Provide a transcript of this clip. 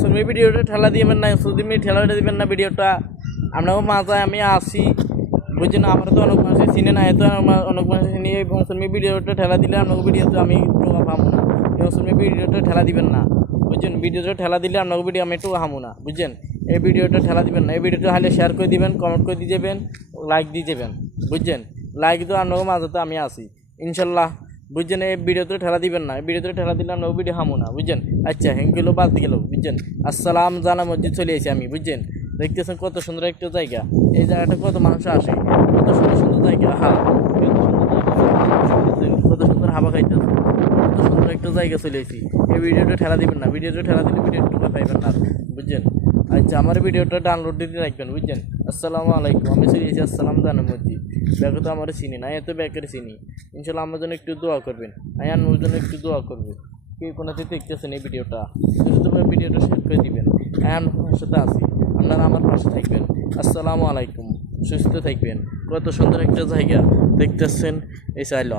মুসলমি ভিডিওটা ঠেলা দিবেন না, সুদিমি ঠেলা দিবেন না ভিডিওটা। আপনাকে মাথায় আমি আসি, বুঝছেন? আমার তো অনেক মানুষের চিনে না, এত অনেক মানুষের চিনি। এই মুসলমি ভিডিওটা ঠেলা দিলে আপনাকে ভিডিওতে আমি টোকা পাবো না। এই মুসলমি ভিডিওটা ঠেলা দিবেন না, বুঝছেন? ভিডিওটা ঠেলা দিলে আপনাকে ভিডিও আমি টোকা হামু না, বুঝছেন? এই ভিডিওটা ঠেলা দিবেন না। এই ভিডিওটা হলে শেয়ার করে দিবেন, কমেন্ট করে দিয়ে যাবেন, লাইক দিয়ে যাবেন, বুঝছেন? লাইক তো আপনাকে মাঝে আমি আসি ইনশাল্লাহ, বুঝছেন? এই ভিডিওতে ঠেলা দিবেন না, এই ভিডিওতে ঠেলা দিলে আপনাকে ভিডিও হামু না, বুঝছেন? আচ্ছা হেঙ্গুলো বাদ গেল, বুঝছেন? আসসালাম জানা মসজিদ চলে এসেছি আমি, বুঝছেন? দেখতেছেন কত সুন্দর একটা জায়গা, এই জায়গাটা কত মানুষ আসে, কত সুন্দর সুন্দর জায়গা, কত সুন্দর হাওয়া খাইতেছে, কত সুন্দর একটা জায়গা চলে এসেছি। এই ভিডিওটা ঠেলা দিবেন না, ভিডিওটা ঠেলা দিলে ভিডিও টোকা পাইবেন না, বুঝছেন? আচ্ছা আমার ভিডিওটা ডাউনলোড দিতে রাখবেন, বুঝছেন? আসসালামু আলাইকুম, আমি চলে এসেছি আসসালাম জানা মসজিদ। ব্যাগে তো আমার চিনি না, এত ব্যাগের চিনি। ইনশাল্লাহ আমার জন্য একটু দোয়া করবেন, আয়ান ওর জন্য একটু দোয়া করবেন। কেউ কোনোতে দেখতেছেন এই ভিডিওটা, শুধু ভিডিওটা শেয়ার করে দিবেন। আয়ান সাথে আছি, আপনারা আমার পাশে থাকবেন। আসসালামু আলাইকুম, সুস্থ থাকবেন। কত সুন্দর একটা জায়গা দেখতেছেন, এই চাইল।